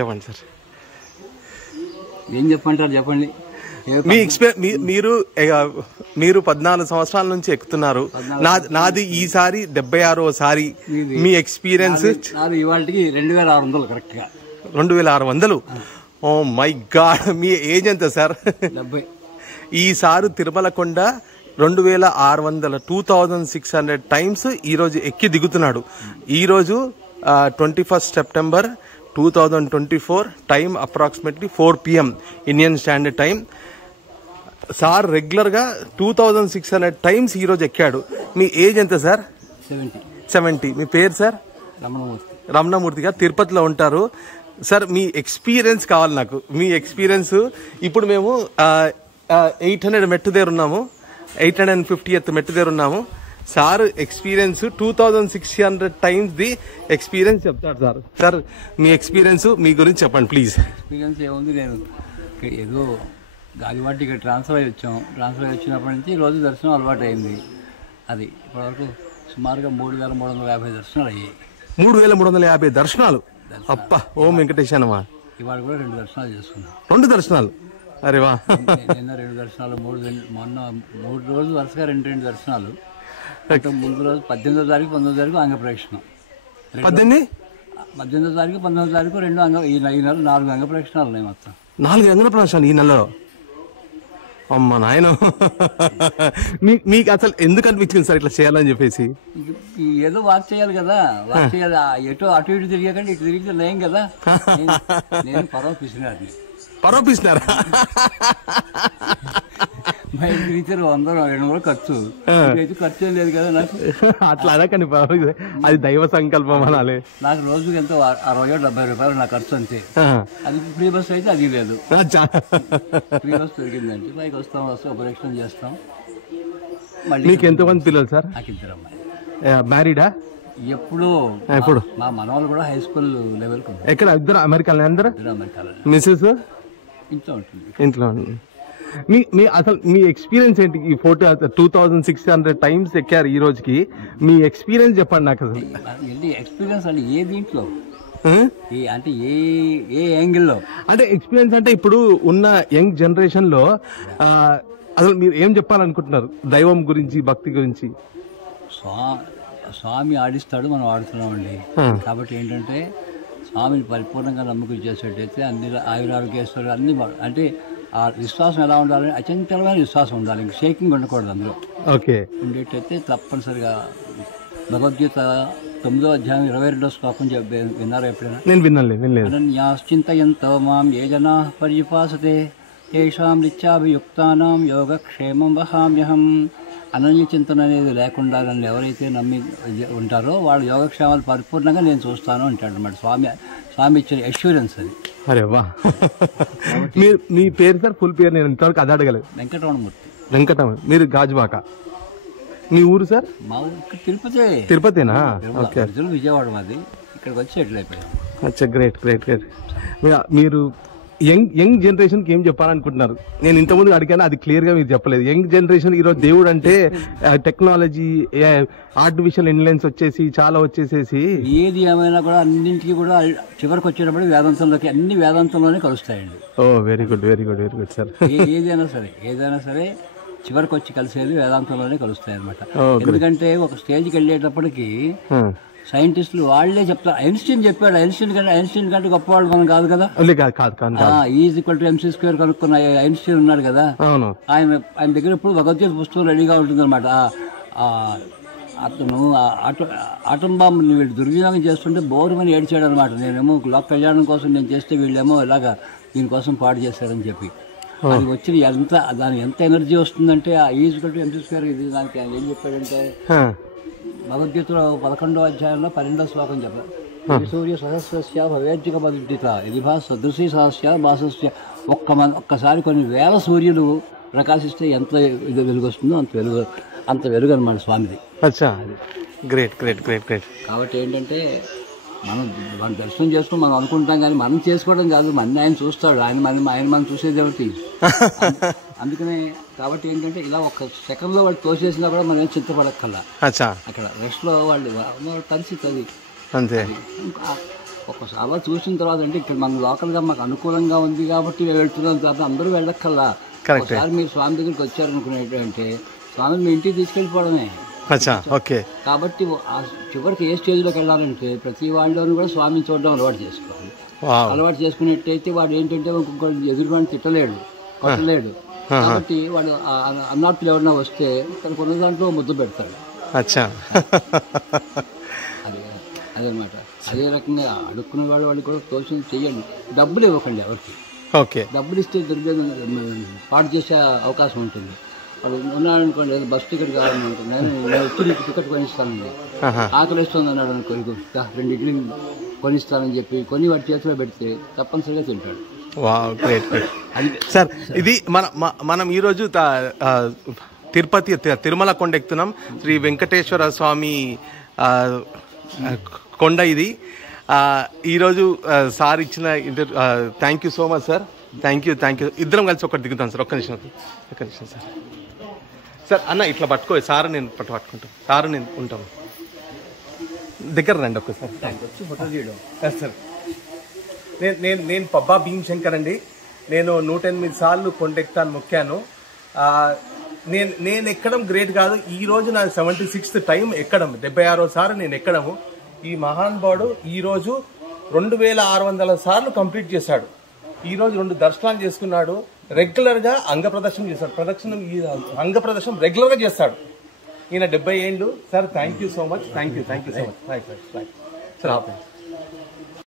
చెప్పండి సార్. ఏం చెప్పంటారు చెప్పండి. మీరు 14 సంవత్సరాల నుంచి ఎక్కుతున్నారు. నాది ఈసారి 76వసారి. మీ ఎక్స్పీరియన్స్? నాది ఇవాళకి 2600 కరెక్ట్ గా. 2600. Oh my god. మీ ఏజ్ ఎంత సార్? 70. ఈసారి తిరుమల కొండ 2600 2600 టైమ్స్ ఈ రోజు ఎక్కి దిగుతున్నాడు. ఈ రోజు 21 September 2024. Time approximately 4 PM Indian standard time. Sir regular గా 2600 టైమ్స్ ఈ రోజు ఎక్కాడు. మీ ఏజ్ ఎంత సార్? 70. మీ పేరు సార్? రమణమూర్తి గారు. తిరుపతిలో ఉంటారు. సార్ మీ ఎక్స్పీరియన్స్ కావాలి నాకు. మీ ఎక్స్పీరియన్స్. ఇప్పుడు మేము 800 మెట్టు దగ్గర ఉన్నాము. 850th మెట్టు దగ్గర ఉన్నాము. Sir experience 2600 times the experience చెప్తారు సార్. సార్ మీ ఎక్స్పీరియన్స్ మీ గురించి చెప్పండి ప్లీజ్. ఎక్స్పీరియన్స్ ఏముంది, నేను ఏదో గాలివాటి ఇక్కడ ట్రాన్స్ఫర్ అయ్యి వచ్చాం. ట్రాన్స్ఫర్ అయ్యి వచ్చినప్పటి నుంచి రోజు దర్శనం అలవాటు అయింది. అది ఇప్పటివరకు సుమారుగా 3350 దర్శనాలు అయ్యాయి. 3350 దర్శనాలు. అప్ప ఓం వెంకటేశానమా. ఇవాళ కూడా 2 దర్శనాలు చేసుకున్నాం. 2 దర్శనాలు. అరే వా. నిన్న 2 దర్శనాలు, మొన్న 3 రోజులు వరుసగా 2 దర్శనాలు. ముందు రోజు 18వ తారీఖు 19వ తారీఖు అంగప్రదక్షిణ. 18వ తారీఖు 19వ తారీఖు 2 ఈ నెల 4 అంగప్రదక్షిణాలు ఉన్నాయి మొత్తం. 4 అంగప్రదక్షిణాలు ఈ నెలలో. అమ్మ నాయన. మీకు అసలు ఎందుకు అనిపించింది సార్ ఇట్లా చేయాలని చెప్పేసి? ఏదో వాక్ చేయాలి కదా. వాక్ చేయాలి. అటు ఇటు తిరిగకండి, ఇటు తిరిగితే లేం కదా. నేను పరోపిస్తున్నారా? బయట తిరిగితే 100-200 ఖర్చు. అయితే ఖర్చు ఏం లేదు కదా నాకు. అట్లా అనకండి, అది దైవ సంకల్పం అనాలి. నాకు రోజుకి ఎంతో 60-70 రూపాయలు నా ఖర్చు అంతే. అది ఫ్రీ బస్ అయితే అది లేదు. ఫ్రీ బస్ దొరికిందంటే పైకి వస్తాం ఉపరేక్షణ చేస్తాం. మళ్ళీ. మీకు ఎంతమంది పిల్లలు సార్? నాకు 2 అమ్మాయి. మ్యారీడా? ఎప్పుడు మా మనవాళ్ళు కూడా హై స్కూల్ లెవెల్. ఎక్కడ? 2 అమెరికాలో. 2 అమెరికాలో. మిస్సెస్ ఇంట్లో ఉంటుంది. ఇంట్లో. మీ అసలు మీ ఎక్స్పీరియన్స్ ఏంటి? ఈ 2600 టైమ్స్ ఎక్కారు ఈ రోజుకి. మీ ఎక్స్పీరియన్స్ చెప్పండి నాకు. అసలు ఎక్స్పీరియన్స్ అంటే ఏ దీంట్లో అంటే ఏ యాంగిల్లో అంటే ఎక్స్పీరియన్స్ అంటే ఇప్పుడు ఉన్న యంగ్ జనరేషన్ లో అసలు మీరు ఏం చెప్పాలనుకుంటున్నారు దైవం గురించి, భక్తి గురించి? స్వామి ఆడిస్తాడు, మనం ఆడుతున్నామండి. కాబట్టి ఏంటంటే స్వామిని పరిపూర్ణంగా నమ్మకం చేసేటైతే అన్ని ఆయురారోగ్యేశ్వరులు అన్ని అంటే ఆ విశ్వాసం ఎలా ఉండాలి? అచంచలమైన విశ్వాసం ఉండాలి. ఇంక షేకింగ్ ఉండకూడదు. అందులో ఉండేటైతే తప్పనిసరిగా భగవద్గీత 9వ అధ్యాయం 22వ శ్లోకం విన్నారా ఎప్పుడైనా? నేను వినలేదు. అనన్యాశ్చింతయంతో మాం ఏ జనా పర్యుపాసతే తేషాం నిత్యాభియుక్తానాం యోగక్షేమం వహామ్యహం. అనన్య చింతన అనేది లేకుండా నన్ను ఎవరైతే నమ్మి ఉంటారో వాళ్ళ యోగక్షేమాలు పరిపూర్ణంగా నేను చూస్తాను అంటాడు అన్నమాట. స్వామి ఇచ్చిన అష్యూరెన్స్ అది. అరే వా. మీ పేరు సార్? ఫుల్ పేరు నేను ఇంతవరకు అది అడగలేదు. వెంకటరమణ. మీరు గాజువాక. మీ ఊరు సార్? మా ఊరు తిరుపతి. తిరుపతినా? ఓకే. విజయవాడ మాది. ఇక్కడికి వచ్చి ఎట్లయిపోయాం. అచ్చా, గ్రేట్. మీరు యంగ్ జనరేషన్ కి ఏం చెప్పాలనుకుంటున్నారు? నేను ఇంతకుముందు అడిగాను, అది క్లియర్ గా మీరు చెప్పలేదు. యంగ్ జనరేషన్ ఈరోజు దేవుడు అంటే టెక్నాలజీ, ఆర్టిఫిషియల్ ఇంటెలిజెన్స్ వచ్చేసి చాలా వచ్చేసేసి ఏది ఏమైనా కూడా అన్నింటికి కూడా చివరికి వచ్చేటప్పుడు వేదాంతంలోకి అన్ని వేదాంతంలోనే కలుస్తాయండి. ఓ వెరీ గుడ్ సార్. ఏదైనా సరే చివరికి వచ్చి కలిసేది వేదాంతంలోనే కలుస్తాయి అనమాట. ఎందుకంటే ఒక స్టేజ్కి వెళ్ళేటప్పటికి సైంటిస్టులు వాళ్లే చెప్తారు. ఐన్స్టీన్ చెప్పాడు. ఐన్స్టీన్ కంటే గొప్పవాళ్ళు మనం కాదు కదా. E=mc² కనుక్కున్న ఐన్స్టీన్ ఉన్నాడు కదా. ఆయన దగ్గర ఇప్పుడు భగవద్గీత పుస్తకం రెడీగా ఉంటుంది అనమాట. అతను ఆటం బాంబుని వీళ్ళు దుర్వినియోగం చేస్తుంటే బోరుమని ఏడ్చాడు అనమాట. నేనేమో లోక కళ్యాణం కోసం నేను చేస్తే వీళ్ళేమో ఇలాగా దీనికోసం పాడు చేశారని చెప్పి. అది వచ్చి దాని ఎంత ఎనర్జీ వస్తుందంటే E=mc². ఇది దానికి ఆయన ఏం చెప్పాడంటే భగవద్గీతలో 11వ అధ్యాయంలో 12వ శ్లోకం చెప్పారు. సూర్య సహస్రస్య భవేజ్జిక మదుద్దిత యదిభా సదృశీ సహస్య భాసస్య. ఒక్కసారి కొన్ని వేల సూర్యులు ప్రకాశిస్తే ఎంత వెలుగు వస్తుందో అంత వెలుగు అనమాట స్వామిది. గ్రేట్. కాబట్టి ఏంటంటే మనం దర్శనం చేసుకుని మనం అనుకుంటాం, కానీ మనం చేసుకోవడం కాదు, మన ఆయన చూస్తాడు. ఆయన మనం చూసేది ఎవరికి. అందుకనే కాబట్టి ఏంటంటే ఇలా ఒక సెకండ్ లో వాళ్ళు తోసేసినా కూడా మనం చింతపడక్కల్లా. అక్కడ రెస్ట్ లో వాళ్ళు పరిస్థితి అది. ఒకసారి అలా చూసిన తర్వాత అంటే ఇక్కడ మన లోకల్గా మాకు అనుకూలంగా ఉంది కాబట్టి మేము వెళ్తున్నాం తర్వాత అందరూ వెళ్ళక్కల్లా. ఒకసారి మీరు స్వామి దగ్గరికి వచ్చారనుకునేటంటే స్వామి మీ ఇంటికి తీసుకెళ్ళిపోవడమే. ఓకే. కాబట్టి చివరికి ఏ స్టేజ్లోకి వెళ్ళాలంటే ప్రతి వాళ్ళలోనూ కూడా స్వామిని చూడడం అలవాటు చేసుకోవాలి. అలవాటు చేసుకున్నట్టయితే వాడు ఏంటంటే ఇంకొకటి ఎదురువాడిని తిట్టలేడు, కొట్టలేడు. కాబట్టి వాడు అన్నార్తులు ఎవరన్నా వస్తే తన కొన్ని దాంట్లో ముద్దు పెడతాడు. అదనమాట. అదే రకంగా అడుక్కునే వాళ్ళకి కూడా తోచింది చెయ్యండి. డబ్బులు ఇవ్వకండి ఎవరికి. డబ్బులు ఇస్తే పాటు చేసే అవకాశం ఉంటుంది. వాడు ఉన్నాడనుకోండి, బస్ టికెట్ కావాలనుకోండి, నేను వచ్చి నీకు టికెట్ కొనిస్తానండి, ఆకలి ఇస్తుంది అన్నాడు అనుకో, 2 ఇడ్లీ కొనిస్తానని చెప్పి కొని వాడి చేతిలో పెడితే తప్పనిసరిగా తింటాడు. సార్, ఇది మనం ఈరోజు తిరుపతి తిరుమల కొండ ఎక్కుతున్నాం. శ్రీ వెంకటేశ్వర స్వామి కొండ ఇది. ఈరోజు సార్ ఇచ్చిన thank you so much sir. Thank you. ఇద్దరం కలిసి ఒకటి దిగుతాం సార్. ఒక్క నిమిషం సార్. సార్ అన్న ఇట్లా పట్టుకో, సార్ నేను పట్టుకుంటాం, సార్ నేను ఉంటాం. దగ్గర రండి ఒక్కసారి. సార్, నేను పబ్బా భీమశంకర్ అండి. నేను 108 సార్లు కొండెక్తాను, మొక్కాను. నేను ఎక్కడం గ్రేట్ కాదు. ఈ రోజు నా 76th టైం ఎక్కడం, 76వ సారి నేను ఎక్కడము. ఈ మహానుభావుడు ఈ రోజు 2600 సార్లు కంప్లీట్ చేశాడు. ఈ రోజు 2 దర్శనాలు చేసుకున్నాడు. రెగ్యులర్ గా అంగ ప్రదర్శన చేశాడు. అంగ ప్రదర్శనం రెగ్యులర్ గా చేస్తాడు. ఈయన 70 ఏళ్ళు. Sir thank you so much. Thank you so much. Sir